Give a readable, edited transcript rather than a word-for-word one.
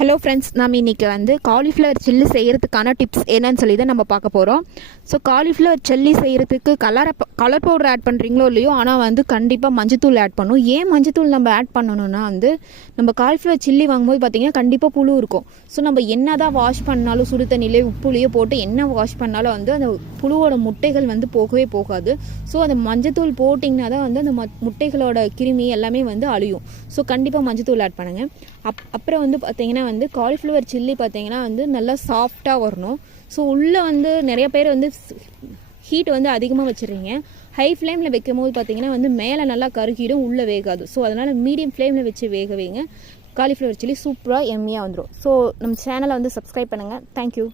Hello friends, நம்ம இன்றைக்கி வந்து காலிஃப்ளவர் சில்லி செய்கிறதுக்கான டிப்ஸ் என்னன்னு சொல்லி தான் நம்ம பார்க்க போகிறோம். ஸோ காலிஃப்ளவர் சில்லி செய்கிறதுக்கு கலர் பவுடர் ஆட் பண்ணுறீங்களோ இல்லையோ, ஆனால் வந்து கண்டிப்பாக மஞ்சத்தூள் ஆட் பண்ணணும். ஏன் மஞ்சத்தூள் நம்ம ஆட் பண்ணணும்னா வந்து நம்ம காலிஃப்ளவர் சில்லி வாங்கும்போது பார்த்திங்கன்னா கண்டிப்பாக புழு இருக்கும். ஸோ நம்ம என்ன தான் வாஷ் பண்ணாலும் சுடு தண்ணியிலே உப்புலேயே போட்டு என்ன வாஷ் பண்ணாலும் வந்து அந்த புழுவோட முட்டைகள் வந்து போகவே போகாது. ஸோ அந்த மஞ்சத்தூள் போட்டிங்கன்னா தான் வந்து அந்த முட்டைகளோட கிருமி எல்லாமே வந்து அழியும். ஸோ கண்டிப்பாக மஞ்சத்தூள் ஆட் பண்ணுங்கள். அப்புறம் வந்து பார்த்திங்கன்னா வந்து காலிஃப்ளவர் சில்லி பார்த்திங்கன்னா வந்து நல்லா சாஃப்டாக வரணும். ஸோ உள்ளே வந்து நிறைய பேர் வந்து ஹீட் வந்து அதிகமாக வச்சுருங்க. ஹை ஃப்ளேமில் வைக்கும் போது பார்த்திங்கன்னா வந்து மேலே நல்லா கருகிடும், உள்ளே வேகாது. ஸோ அதனால் மீடியம் ஃப்ளேமில் வச்சு வேக வைங்க. காலிஃப்ளவர் சில்லி சூப்பராக எம்மியாக வந்துடும். ஸோ நம்ம சேனலை வந்து சப்ஸ்கிரைப் பண்ணுங்கள். தேங்க்யூ.